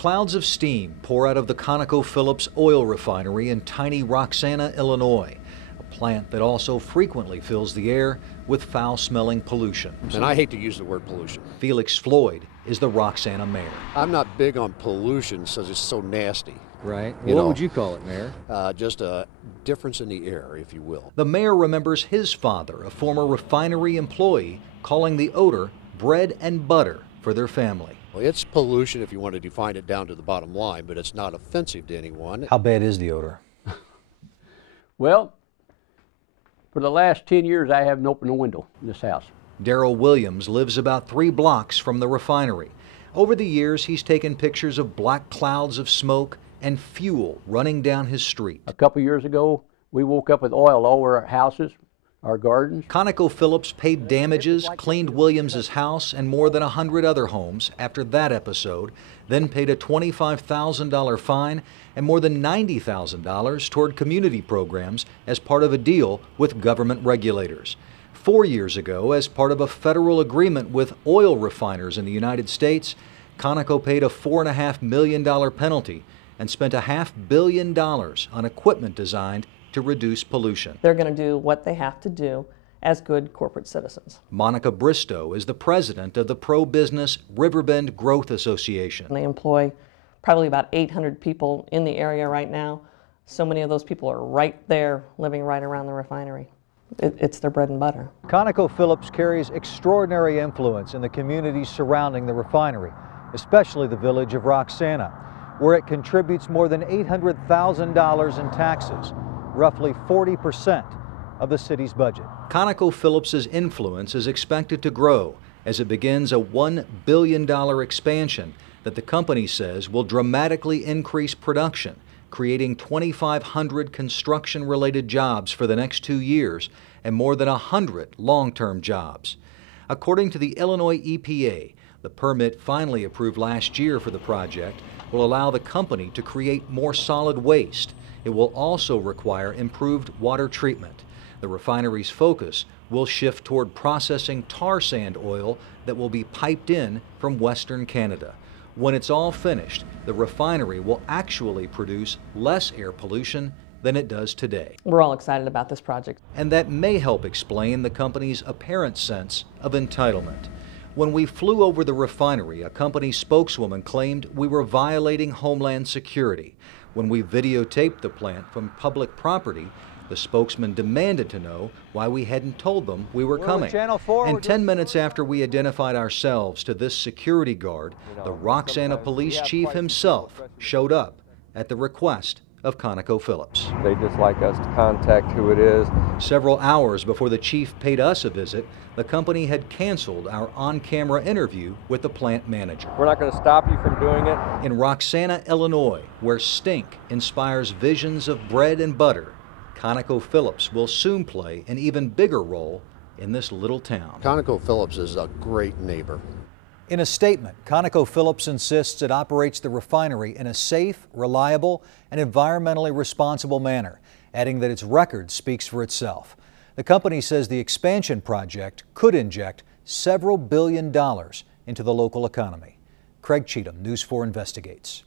Clouds of steam pour out of the Conoco Phillips oil refinery in tiny Roxanna, Illinois, a plant that also frequently fills the air with foul-smelling pollution. And I hate to use the word pollution. Felix Floyd is the Roxanna mayor. I'm not big on pollution because it's so nasty. Right. What would you call it, Mayor? Just a difference in the air, if you will. The mayor remembers his father, a former refinery employee, calling the odor bread and butter for their family. Well, it's pollution if you want to define it down to the bottom line, but it's not offensive to anyone. How bad is the odor? Well, for the last 10 years, I haven't opened a window in this house. Darrell Williams lives about 3 blocks from the refinery. Over the years, he's taken pictures of black clouds of smoke and fuel running down his street. A couple years ago, we woke up with oil all over our houses, our gardens. Conoco Phillips paid damages, cleaned Williams's house and more than 100 other homes after that episode, then paid a $25,000 fine and more than $90,000 toward community programs as part of a deal with government regulators. 4 years ago, as part of a federal agreement with oil refiners in the United States, Conoco paid a $4.5 million penalty and spent $500 million on equipment designed to reduce pollution. They're going to do what they have to do as good corporate citizens. Monica Bristow is the president of the pro-business Riverbend Growth Association. They employ probably about 800 people in the area right now. So many of those people are right there, living right around the refinery. It's their bread and butter. Conoco Phillips carries extraordinary influence in the communities surrounding the refinery, especially the village of Roxanna, where it contributes more than $800,000 in taxes, roughly 40% of the city's budget. Conoco Phillips's influence is expected to grow as it begins a $1 billion expansion that the company says will dramatically increase production, creating 2,500 construction-related jobs for the next 2 years and more than 100 long-term jobs. According to the Illinois EPA, the permit finally approved last year for the project will allow the company to create more solid waste. It will also require improved water treatment. The refinery's focus will shift toward processing tar sand oil that will be piped in from Western Canada. When it's all finished, the refinery will actually produce less air pollution than it does today. We're all excited about this project. And that may help explain the company's apparent sense of entitlement. When we flew over the refinery, a company spokeswoman claimed we were violating Homeland Security. When we videotaped the plant from public property, the spokesman demanded to know why we hadn't told them we were coming. And 10 minutes after we identified ourselves to this security guard, the Roxanna police chief himself showed up at the request of Conoco Phillips. They just like us to contact who it is. Several hours before the chief paid us a visit, the company had canceled our on-camera interview with the plant manager. We're not going to stop you from doing it. In Roxanna, Illinois, where stink inspires visions of bread and butter, Conoco Phillips will soon play an even bigger role in this little town. Conoco Phillips is a great neighbor. In a statement, Conoco Phillips insists it operates the refinery in a safe, reliable, and environmentally responsible manner, adding that its record speaks for itself. The company says the expansion project could inject several $billions into the local economy. Craig Cheatham, News 4 investigates.